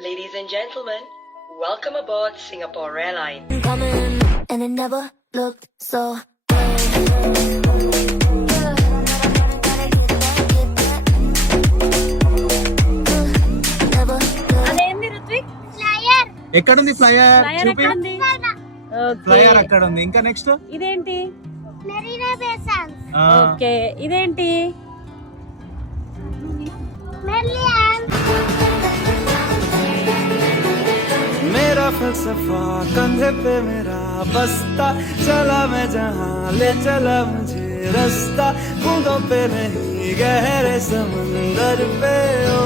Ladies and gentlemen, welcome aboard Singapore Airlines. Coming, and it never looked so అదేంది రుత్విక్? ఎక్కడుంది flyer? Flyer చూపి. ఎక్కడుంది? Okay. Flyer అక్కడ ఉంది. ఇంకా నెక్స్ట్ ఇదేంటి? ఓకే, ఇదేంటి? मेरा फलसफा कंधे पे मेरा बस्ता चला मैं जहाँ ले चला मुझे रास्ता बूंदों पे नहीं गहरे समंदर पे ओ